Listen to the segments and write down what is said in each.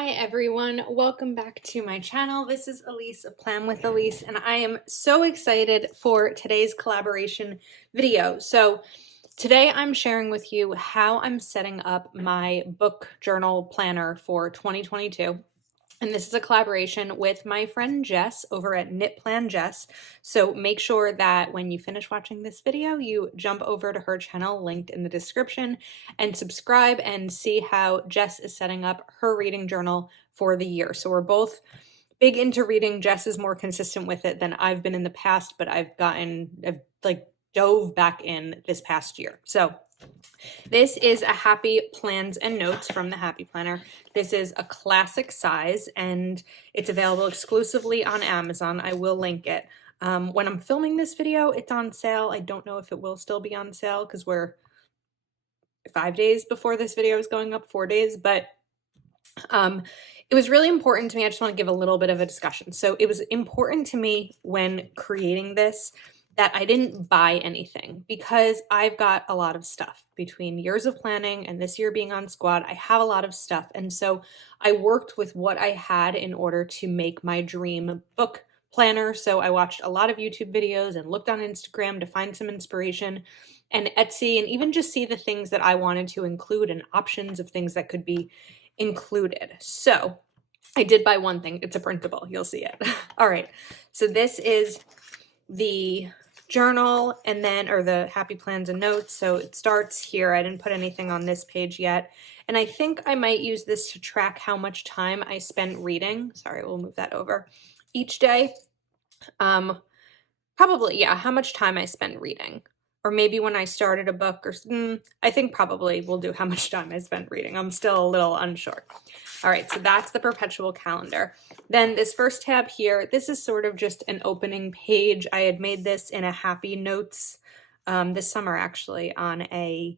Hi everyone, welcome back to my channel. This is Elise of Plan with Elise, and I am so excited for today's collaboration video. So today I'm sharing with you how I'm setting up my book journal planner for 2022. And this is a collaboration with my friend Jess over at Knit Plan Jess. So make sure that when you finish watching this video, you jump over to her channel linked in the description and subscribe and see how Jess is setting up her reading journal for the year. So we're both big into reading. Jess is more consistent with it than I've been in the past, but I've dove back in this past year. So this is a Happy Plans and Notes from the Happy Planner. This is a classic size and it's available exclusively on Amazon. I will link it. When I'm filming this video, it's on sale. I don't know if it will still be on sale because we're 5 days before this video is going up, 4 days, but it was really important to me. I just want to give a little bit of a discussion. So it was important to me when creating this that I didn't buy anything because I've got a lot of stuff between years of planning and this year being on squad. I have a lot of stuff. And so I worked with what I had in order to make my dream book planner. So I watched a lot of YouTube videos and looked on Instagram to find some inspiration and Etsy and even just see the things that I wanted to include and options of things that could be included. So I did buy one thing. It's a printable. You'll see it. All right. So this is the journal and then, or the Happy Plans and Notes. So it starts here. I didn't put anything on this page yet. And I think I might use this to track how much time I spent reading. Sorry, we'll move that over each day. Probably, yeah, how much time I spend reading. Or maybe when I started a book, or I think probably we'll do how much time I spent reading. I'm still a little unsure. All right, so that's the perpetual calendar. Then this first tab here, this is sort of just an opening page. I had made this in a Happy Notes this summer actually on a,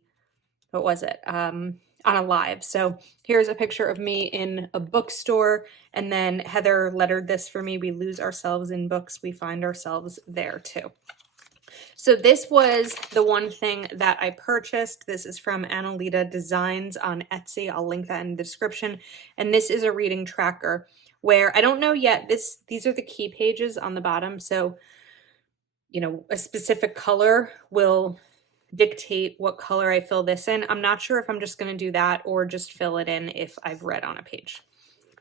what was it? On a live. So here's a picture of me in a bookstore, and then Heather lettered this for me. We lose ourselves in books, we find ourselves there too. So this was the one thing that I purchased. This is from Annalita Designs on Etsy. I'll link that in the description. And this is a reading tracker where I don't know yet, these are the key pages on the bottom. So, you know, a specific color will dictate what color I fill this in. I'm not sure if I'm just going to do that or just fill it in if I've read on a page.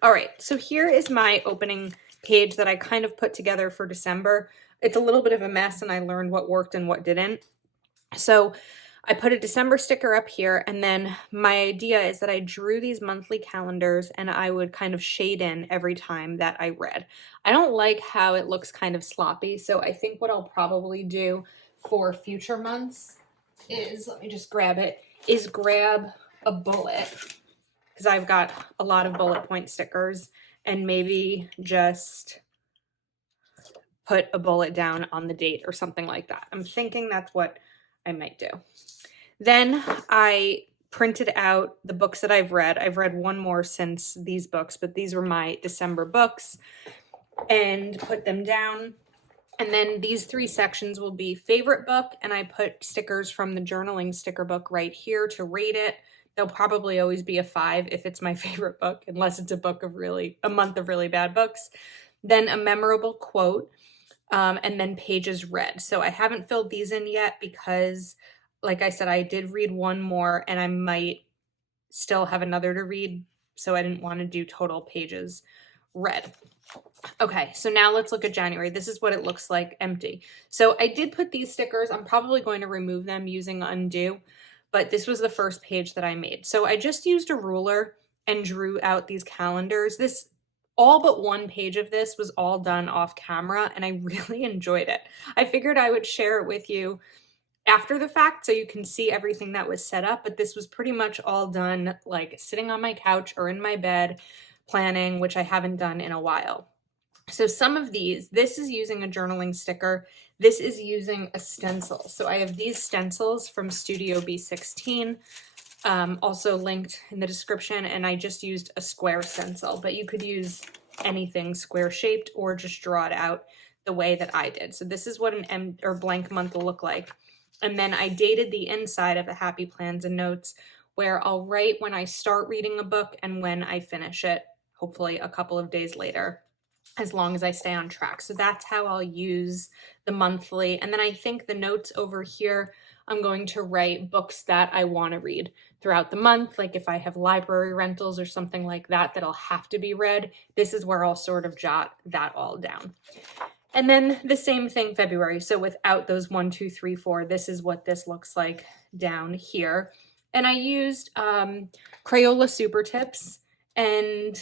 All right, so here is my opening page that I kind of put together for December. It's a little bit of a mess and I learned what worked and what didn't. So I put a December sticker up here, and then my idea is that I drew these monthly calendars and I would kind of shade in every time that I read. I don't like how it looks kind of sloppy, so I think what I'll probably do for future months is, let me just grab it, is grab a bullet, because I've got a lot of bullet point stickers, and maybe just put a bullet down on the date or something like that. I'm thinking that's what I might do. Then I printed out the books that I've read. I've read one more since these books, but these were my December books, and put them down. And then these 3 sections will be favorite book, and I put stickers from the journaling sticker book right here to rate it. They'll probably always be a 5 if it's my favorite book, unless it's a month of really bad books. Then a memorable quote, and then pages read. So I haven't filled these in yet because, like I said, I did read one more and I might still have another to read. So I didn't want to do total pages read. Okay, so now let's look at January. This is what it looks like empty. So I did put these stickers. I'm probably going to remove them using undo, but this was the first page that I made. So I just used a ruler and drew out these calendars. This, all but one page of this was all done off camera, and I really enjoyed it. I figured I would share it with you after the fact so you can see everything that was set up, but this was pretty much all done like sitting on my couch or in my bed planning, which I haven't done in a while. So some of these, this is using a journaling sticker. This is using a stencil. So I have these stencils from Studio B16, also linked in the description, and I just used a square stencil, but you could use anything square shaped or just draw it out the way that I did. So this is what an blank month will look like. And then I dated the inside of the Happy Plans and Notes, where I'll write when I start reading a book and when I finish it, hopefully a couple of days later, as long as I stay on track. So that's how I'll use the monthly. And then I think the notes over here, I'm going to write books that I want to read throughout the month. Like if I have library rentals or something like that, that'll have to be read, this is where I'll sort of jot that all down. And then the same thing February. So without those 1, 2, 3, 4, this is what this looks like down here. And I used Crayola Super Tips and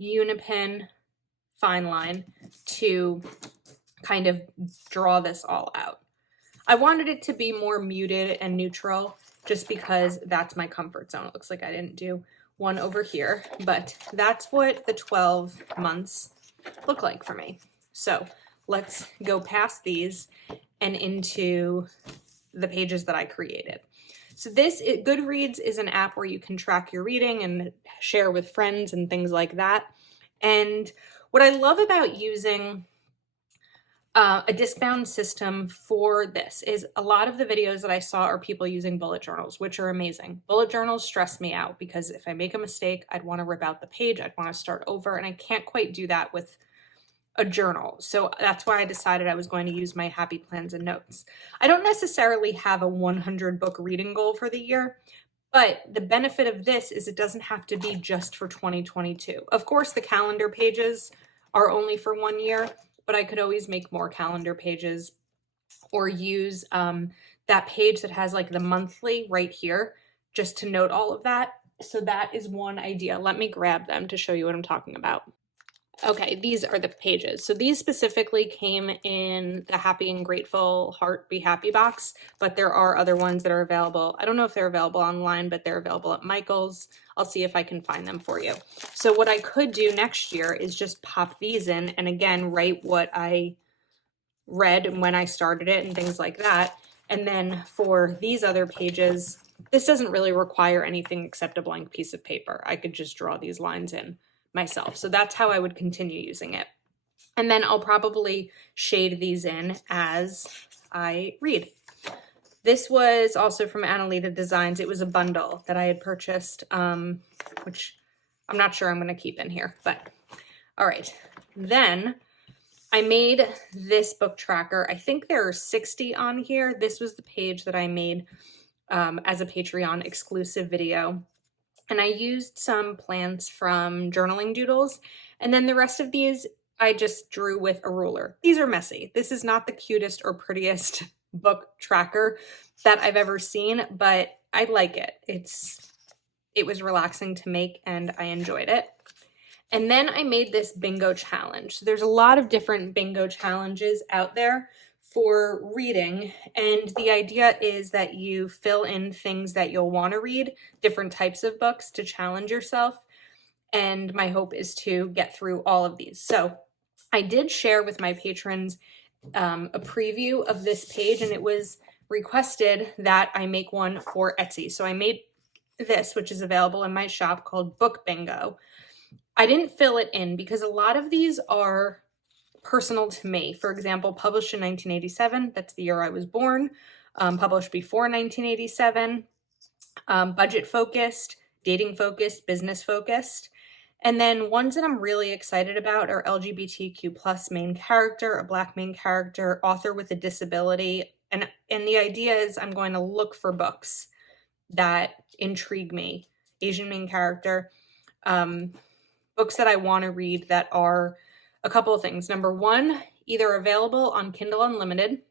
Unipin Fine Line to kind of draw this all out. I wanted it to be more muted and neutral just because that's my comfort zone. It looks like I didn't do one over here, but that's what the 12 months look like for me. So let's go past these and into the pages that I created. So Goodreads is an app where you can track your reading and share with friends and things like that. And what I love about using a disc-bound system for this is a lot of the videos that I saw are people using bullet journals, which are amazing. Bullet journals stress me out because if I make a mistake, I'd want to rip out the page, I'd want to start over, and I can't quite do that with a journal. So that's why I decided I was going to use my Happy Plans and Notes. I don't necessarily have a 100 book reading goal for the year, but the benefit of this is it doesn't have to be just for 2022. Of course, the calendar pages are only for 1 year, but I could always make more calendar pages or use that page that has like the monthly right here just to note all of that. So that is one idea. Let me grab them to show you what I'm talking about. Okay, these are the pages. So these specifically came in the Happy and Grateful Heart Be Happy box, but there are other ones that are available. I don't know if they're available online, but they're available at Michael's. I'll see if I can find them for you. So what I could do next year is just pop these in and again, write what I read and when I started it and things like that. And then for these other pages, this doesn't really require anything except a blank piece of paper. I could just draw these lines in myself. So that's how I would continue using it. And then I'll probably shade these in as I read. This was also from Annalita Designs. It was a bundle that I had purchased, which I'm not sure I'm going to keep in here, but all right. Then I made this book tracker. I think there are 60 on here. This was the page that I made as a Patreon exclusive video. And I used some plans from Journaling Doodles. And then the rest of these, I just drew with a ruler. These are messy. This is not the cutest or prettiest book tracker that I've ever seen, but I like it. It was relaxing to make and I enjoyed it. And then I made this bingo challenge. So there's a lot of different bingo challenges out there for reading, and the idea is that you fill in things that you'll want to read, different types of books to challenge yourself, and my hope is to get through all of these. So I did share with my patrons a preview of this page, and it was requested that I make one for Etsy. So I made this, which is available in my shop, called Book Bingo. I didn't fill it in because a lot of these are personal to me. For example, published in 1987, that's the year I was born, published before 1987, budget focused, dating focused, business focused. And then ones that I'm really excited about are LGBTQ plus main character, a Black main character, author with a disability. And the idea is I'm going to look for books that intrigue me, Asian main character, books that I want to read that are a couple of things. Number one, either available on Kindle Unlimited.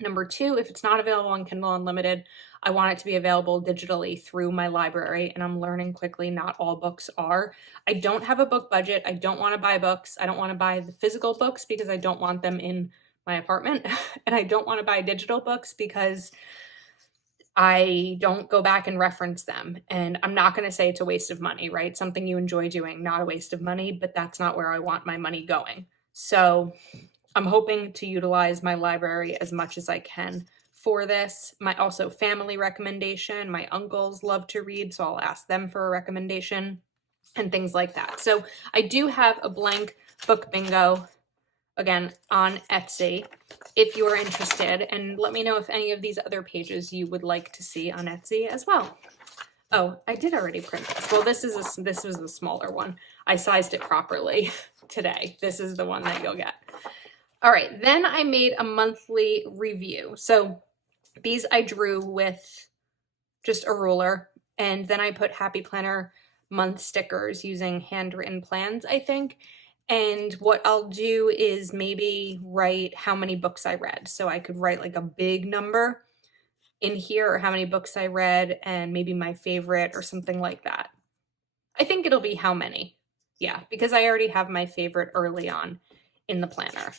Number two, if it's not available on Kindle Unlimited, I want it to be available digitally through my library, and I'm learning quickly not all books are. I don't have a book budget. I don't want to buy books. I don't want to buy the physical books because I don't want them in my apartment, and I don't want to buy digital books because I don't go back and reference them. And I'm not going to say it's a waste of money, right? Something you enjoy doing, not a waste of money, but that's not where I want my money going. So I'm hoping to utilize my library as much as I can for this. My also family recommendation. My uncles love to read, so I'll ask them for a recommendation and things like that. So I do have a blank book bingo, again, on Etsy, if you are interested, and let me know if any of these other pages you would like to see on Etsy as well. Oh, I did already print this. Well, this was the smaller one. I sized it properly today. This is the one that you'll get. All right, then I made a monthly review. So these I drew with just a ruler, and then I put Happy Planner month stickers using handwritten plans, I think. And what I'll do is maybe write how many books I read. So I could write like a big number in here, or how many books I read, and maybe my favorite or something like that. I think it'll be how many. Yeah, because I already have my favorite early on in the planner.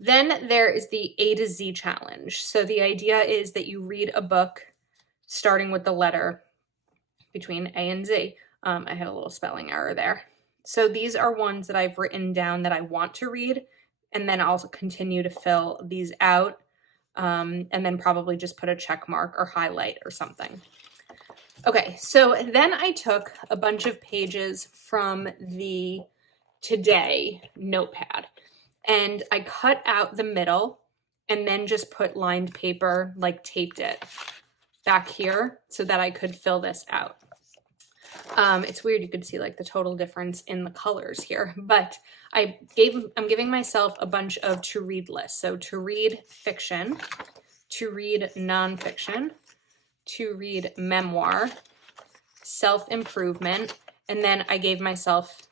Then there is the A to Z challenge. So the idea is that you read a book starting with the letter between A and Z. I had a little spelling error there. So these are ones that I've written down that I want to read, and then I'll continue to fill these out, and then probably just put a check mark or highlight or something. Okay, so then I took a bunch of pages from the Today notepad, and I cut out the middle and then just put lined paper, like taped it back here so that I could fill this out. It's weird, you could see like the total difference in the colors here, but I'm giving myself a bunch of to read lists. So to read fiction, to read nonfiction, to read memoir, self-improvement, and then I gave myself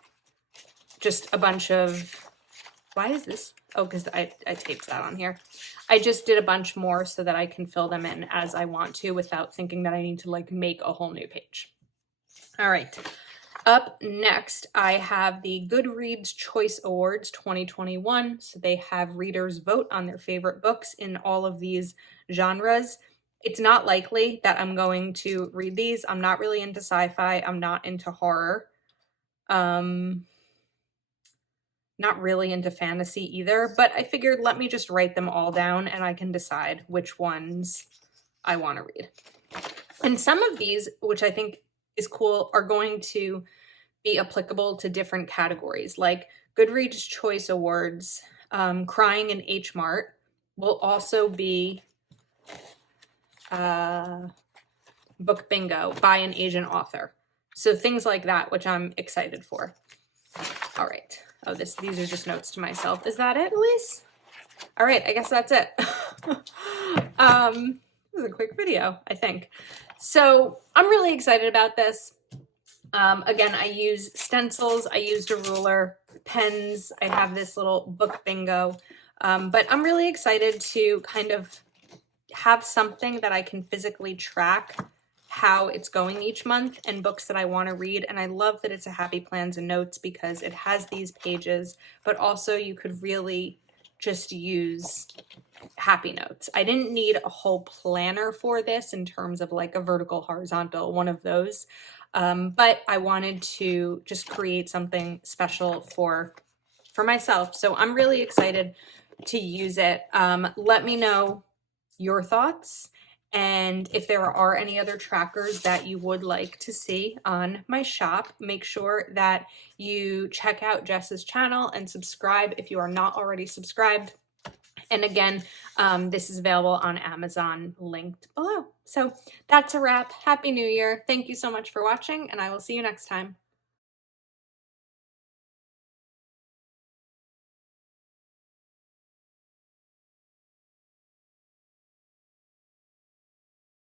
just a bunch of, why is this? Oh, because I taped that on here. I just did a bunch more so that I can fill them in as I want to without thinking that I need to like make a whole new page. All right, up next, I have the Goodreads Choice Awards 2021. So they have readers vote on their favorite books in all of these genres. It's not likely that I'm going to read these. I'm not really into sci-fi. I'm not into horror. Not really into fantasy either, but I figured let me just write them all down and I can decide which ones I want to read. And some of these, which I think is cool, are going to be applicable to different categories. Like Goodreads Choice Awards, Crying in H Mart will also be book bingo by an Asian author. So things like that, which I'm excited for. All right. Oh, these are just notes to myself. Is that it, Elise? All right, I guess that's it. This was a quick video, I think. So I'm really excited about this. Again, I use stencils, I used a ruler, pens, I have this little book bingo, but I'm really excited to kind of have something that I can physically track how it's going each month and books that I want to read. And I love that it's a Happy Plans and Notes because it has these pages, but also you could really just use Happy Notes. I didn't need a whole planner for this in terms of like a vertical, horizontal, one of those. But I wanted to just create something special for myself. So I'm really excited to use it. Let me know your thoughts, and if there are any other trackers that you would like to see on my shop. Make sure that you check out Jess's channel and subscribe if you are not already subscribed. And again, this is available on Amazon, linked below. So that's a wrap. Happy New Year. Thank you so much for watching, and I will see you next time.